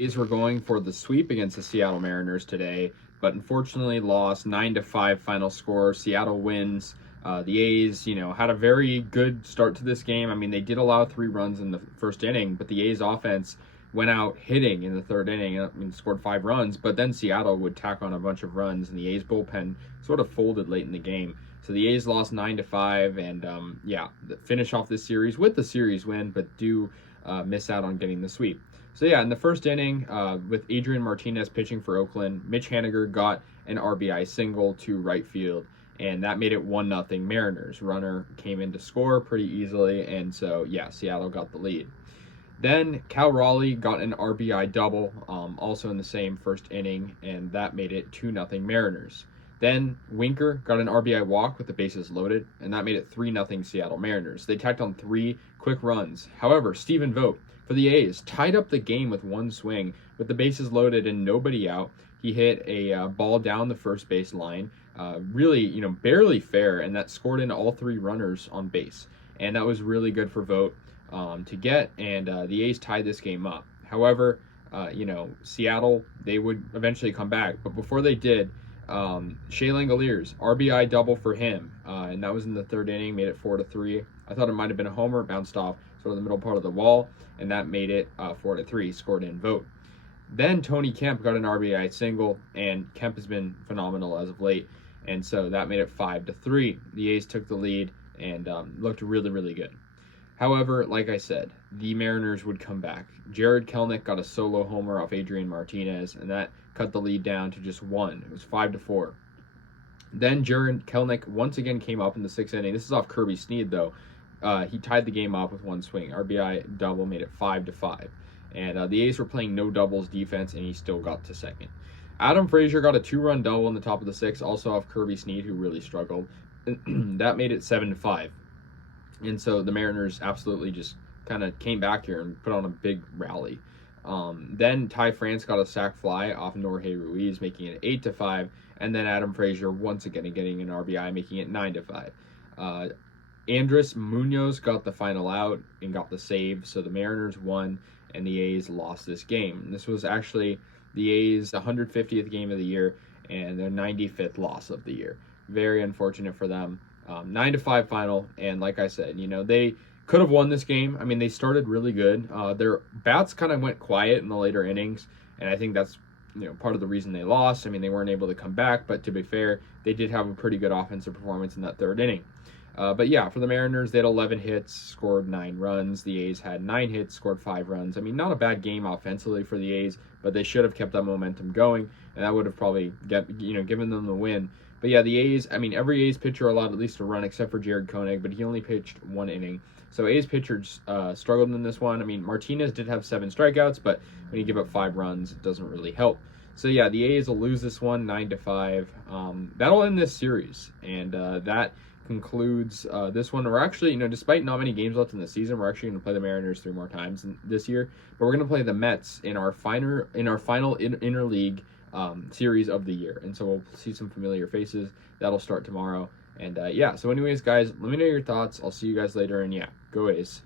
A's were going for the sweep against the Seattle Mariners today, but unfortunately lost 9-5 final score. Seattle wins. The A's, had a very good start to this game. I mean, they did allow 3 runs in the first inning, but the A's offense went out hitting in the third inning. I mean, scored 5 runs, but then Seattle would tack on a bunch of runs, and the A's bullpen sort of folded late in the game. So the A's lost 9-5, and finish off this series with the series win, but do miss out on getting the sweep. So yeah, in the first inning, with Adrian Martinez pitching for Oakland, Mitch Haniger got an RBI single to right field, and that made it 1-0 Mariners. Runner came in to score pretty easily, and so yeah, Seattle got the lead. Then Cal Raleigh got an RBI double, also in the same first inning, and that made it 2-0 Mariners. Then Winker got an RBI walk with the bases loaded, and that made it 3-0 Seattle Mariners. They tacked on 3 quick runs. However, Stephen Vogt for the A's tied up the game with 1 swing with the bases loaded and nobody out. He hit a ball down the first base line, really, barely fair, and that scored in all 3 runners on base. And that was really good for Vogt to get, and the A's tied this game up. However, Seattle, they would eventually come back, but before they did, Shea Langeliers, RBI double for him, and that was in the third inning, made it 4-3. I thought it might have been a homer, bounced off sort of the middle part of the wall, and that made it 4-3, scored in Vogt. Then Tony Kemp got an RBI single, and Kemp has been phenomenal as of late, and so that made it 5-3. The A's took the lead and looked really, really good. However, like I said, the Mariners would come back. Jarred Kelenic got a solo homer off Adrian Martinez, and that cut the lead down to just 1. It was 5-4. Then Jarred Kelenic once again came up in the 6th inning. This is off Kirby Snead, though. He tied the game up with 1 swing. RBI double made it 5-5. And the A's were playing no doubles defense, and he still got to second. Adam Frazier got a 2-run double in the top of the 6th, also off Kirby Snead, who really struggled. That made it 7-5. And so the Mariners absolutely just kind of came back here and put on a big rally. Then Ty France got a sac fly off Jorge Ruiz, making it 8-5. And then Adam Frazier once again getting an RBI, making it 9-5. Andres Munoz got the final out and got the save. So the Mariners won and the A's lost this game. And this was actually the A's 150th game of the year and their 95th loss of the year. Very unfortunate for them. 9-5 final, and like I said, they could have won this game. I mean, they started really good. Their bats kind of went quiet in the later innings, and I think that's part of the reason they lost. I mean, they weren't able to come back, but to be fair, they did have a pretty good offensive performance in that third inning. But yeah, for the Mariners, they had 11 hits, scored 9 runs. The A's had 9 hits, scored 5 runs. I mean, not a bad game offensively for the A's, but they should have kept that momentum going, and that would have probably given them the win. But yeah, the A's, I mean, every A's pitcher allowed at least a run except for Jarred Koenig, but he only pitched 1 inning. So A's pitchers struggled in this one. I mean, Martinez did have 7 strikeouts, but when you give up 5 runs, it doesn't really help. So yeah, the A's will lose this one 9-5. That'll end this series, and that concludes this one. We're actually, despite not many games left in the season, we're actually going to play the Mariners 3 more times this year. But we're going to play the Mets in our final interleague series of the year, and so we'll see some familiar faces. That'll start tomorrow, and so anyways, guys, let me know your thoughts. I'll see you guys later, and yeah, go A's.